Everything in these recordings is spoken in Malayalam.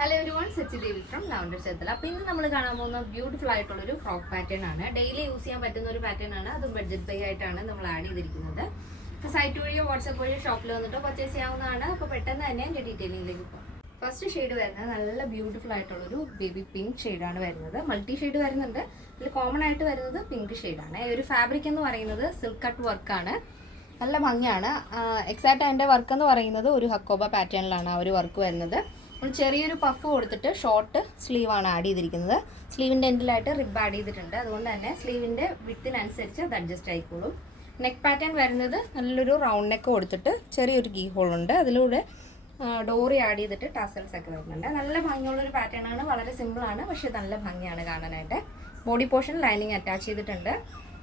Hello everyone, Sachi Devi from Lavender Chethala. അപ്പോൾ ഇന്ന് നമ്മൾ കാണാൻ പോകുന്ന ബ്യൂട്ടിഫുൾ ആയിട്ടുള്ള ഒരു ഫ്രോക്ക് പാറ്റേൺ ആണ്. ഡെയിലി യൂസ് ചെയ്യാൻ പറ്റുന്ന ഒരു പാറ്റേൺ ആണ്. അതും ബഡ്ജറ്റ് ബൈ ആയിട്ടാണ് നമ്മൾ ആഡ് ചെയ്തിരിക്കുന്നത്. അപ്പോൾ സൈറ്റ് വഴിയോ വാട്സ്ആപ്പ് വഴിയോ ഷോപ്പിൽ വന്നിട്ടോ പർച്ചേസ് ചെയ്യാവുന്നതാണ്. അപ്പോൾ പെട്ടെന്ന് തന്നെ എൻ്റെ ഡീറ്റെയിലിംഗിലേക്ക് പോകാം. ഫസ്റ്റ് ഷെയ്ഡ് വരുന്നത് നല്ല ബ്യൂട്ടിഫുൾ ആയിട്ടുള്ളൊരു ബേബി പിങ്ക് ഷെയ്ഡാണ് വരുന്നത്. മൾട്ടി ഷെയ്ഡ് വരുന്നുണ്ട്. ഇതിൽ കോമൺ ആയിട്ട് വരുന്നത് പിങ്ക് ഷെയ്ഡാണ്. ഒരു ഫാബ്രിക് എന്ന് പറയുന്നത് സിൽക്ക് കട്ട് വർക്കാണ്. നല്ല ഭംഗിയാണ്. എക്സാക്റ്റ് അതിൻ്റെ വർക്ക് എന്ന് പറയുന്നത് ഒരു ഹക്കോബ പാറ്റേണിലാണ് ആ ഒരു വർക്ക് വരുന്നത്. ചെറിയൊരു പഫ് കൊടുത്തിട്ട് ഷോർട്ട് സ്ലീവാണ് ആഡ് ചെയ്തിരിക്കുന്നത്. സ്ലീവിൻ്റെ എൻഡിലായിട്ട് റിബ് ആഡ് ചെയ്തിട്ടുണ്ട്. അതുകൊണ്ട് തന്നെ സ്ലീവിൻ്റെ വിത്തിനനുസരിച്ച് അത് അഡ്ജസ്റ്റ് ആയിക്കോളും. നെക്ക് പാറ്റേൺ വരുന്നത് നല്ലൊരു റൗണ്ട് നെക്ക് കൊടുത്തിട്ട് ചെറിയൊരു കീ ഹോൾ ഉണ്ട്. അതിലൂടെ ഡോറി ആഡ് ചെയ്തിട്ട് ടാസൽസ് ഒക്കെ വരുന്നുണ്ട്. നല്ല ഭംഗിയുള്ളൊരു പാറ്റേൺ ആണ്. വളരെ സിമ്പിളാണ്, പക്ഷേ നല്ല ഭംഗിയാണ് കാണാനായിട്ട്. ബോഡി പോർഷൻ ലൈനിങ് അറ്റാച്ച് ചെയ്തിട്ടുണ്ട്.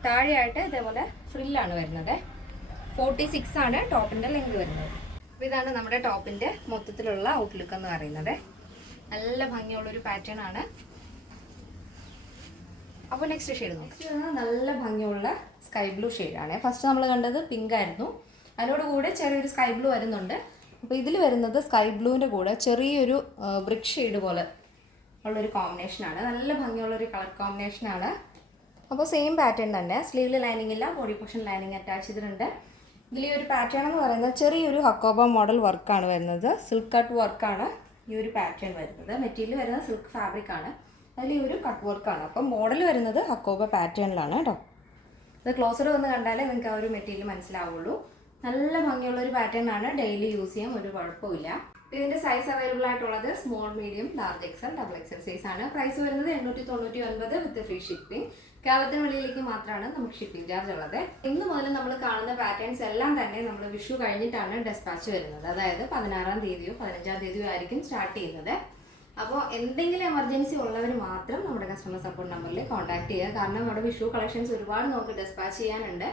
താഴെയായിട്ട് ഇതേപോലെ ഫ്രില്ലാണ് വരുന്നത്. 46 ആണ് ടോപ്പിൻ്റെ ലെങ്ത് വരുന്നത്. അപ്പോൾ ഇതാണ് നമ്മുടെ ടോപ്പിൻ്റെ മൊത്തത്തിലുള്ള ഔട്ട്ലുക്ക് എന്ന് പറയുന്നത്. നല്ല ഭംഗിയുള്ളൊരു പാറ്റേൺ ആണ്. അപ്പോൾ നെക്സ്റ്റ് ഷെയ്ഡ് നോക്കാം. നല്ല ഭംഗിയുള്ള സ്കൈ ബ്ലൂ ഷെയ്ഡാണ്. ഫസ്റ്റ് നമ്മൾ കണ്ടത് പിങ്ക് ആയിരുന്നു. അതിനോട് കൂടെ ചെറിയൊരു സ്കൈ ബ്ലൂ വരുന്നുണ്ട്. അപ്പോൾ ഇതിൽ വരുന്നത് സ്കൈ ബ്ലൂവിൻ്റെ കൂടെ ചെറിയൊരു ബ്രിക്ക് ഷെയ്ഡ് പോലെ ഉള്ളൊരു കോമ്പിനേഷനാണ്. നല്ല ഭംഗിയുള്ളൊരു കളർ കോമ്പിനേഷനാണ്. അപ്പോൾ സെയിം പാറ്റേൺ തന്നെ. സ്ലീവിൽ ലൈനിങ് ഇല്ല, ബോഡി പോർഷൻ ലൈനിങ് അറ്റാച്ച് ചെയ്തിട്ടുണ്ട്. ഇതിൽ ഈ ഒരു പാറ്റേൺ എന്ന് പറയുന്നത് ചെറിയൊരു ഹക്കോബ മോഡൽ വർക്കാണ് വരുന്നത്. സിൽക്ക് കട്ട് വർക്കാണ് ഈ ഒരു പാറ്റേൺ വരുന്നത്. മെറ്റീരിയൽ വരുന്നത് സിൽക്ക് ഫാബ്രിക് ആണ്. അതിൽ ഈ ഒരു കട്ട് വർക്കാണ്. അപ്പം മോഡൽ വരുന്നത് ഹക്കോബ പാറ്റേണിലാണ് കേട്ടോ. ഇത് ക്ലോസർ വന്ന് കണ്ടാലേ നിങ്ങൾക്ക് ആ ഒരു മെറ്റീരിയൽ മനസ്സിലാവുള്ളൂ. നല്ല ഭംഗിയുള്ളൊരു പാറ്റേൺ ആണ്. ഡെയിലി യൂസ് ചെയ്യാൻ ഒരു കുഴപ്പമില്ല. ഇതിൻ്റെ സൈസ് അവൈലബിൾ ആയിട്ടുള്ളത് small, medium, large XL, double XL size ആണ്. പ്രൈസ് വരുന്നത് 899 വിത്ത് ഫ്രീ ഷിപ്പിംഗ്. കേരളത്തിന് വെളിയിലേക്ക് മാത്രമാണ് നമുക്ക് ഷിപ്പിംഗ് ചാർജ് ഉള്ളത്. ഇന്ന് മുതൽ നമ്മൾ കാണുന്ന പാറ്റേൺസ് എല്ലാം തന്നെ നമ്മൾ വിഷു കഴിഞ്ഞിട്ടാണ് ഡെസ്പാച്ച് വരുന്നത്. അതായത് 16-ാം തീയതിയോ 15-ാം തീയതിയോ ആയിരിക്കും സ്റ്റാർട്ട് ചെയ്യുന്നത്. അപ്പോൾ എന്തെങ്കിലും എമർജൻസി ഉള്ളവർ മാത്രം നമ്മുടെ കസ്റ്റമർ സപ്പോർട്ട് നമ്പറിൽ കോൺടാക്ട് ചെയ്യുക. കാരണം അവിടെ വിഷു കളക്ഷൻസ് ഒരുപാട് നമുക്ക് ഡെസ്പാച്ച് ചെയ്യാനുണ്ട്,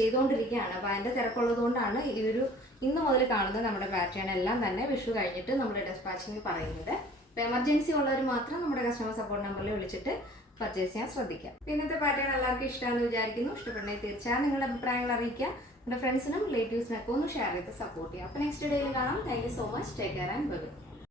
ചെയ്തുകൊണ്ടിരിക്കുകയാണ്. അപ്പോൾ അതിൻ്റെ തിരക്കുള്ളതുകൊണ്ടാണ് ഈ ഒരു ഇന്ന് മുതൽ കാണുന്ന നമ്മുടെ പാറ്റേൺ എല്ലാം തന്നെ വിഷു കഴിഞ്ഞിട്ട് നമ്മുടെ ഡെസ്പാച്ചിങ് പറയുന്നത്. അപ്പോൾ എമർജൻസി ഉള്ളവർ മാത്രം നമ്മുടെ കസ്റ്റമർ സപ്പോർട്ട് നമ്പറിൽ വിളിച്ചിട്ട് പർച്ചേസ് ചെയ്യാൻ ശ്രദ്ധിക്കാം. ഇന്നത്തെ പാറ്റേൺ എല്ലാവർക്കും ഇഷ്ടമാണെന്ന് വിചാരിക്കുന്നു. ഇഷ്ടപ്പെടുന്നെങ്കിൽ തീർച്ചയായും നിങ്ങളുടെ അഭിപ്രായങ്ങൾ അറിയിക്കുക. നിങ്ങളുടെ ഫ്രണ്ട്സിനും റിലേറ്റീവ്സിനൊക്കെ ഒന്ന് ഷെയർ ചെയ്ത് സപ്പോർട്ട് ചെയ്യുക. അപ്പോൾ നെക്സ്റ്റ് ഡേയിൽ കാണാം. Thank you so much. Take care and by.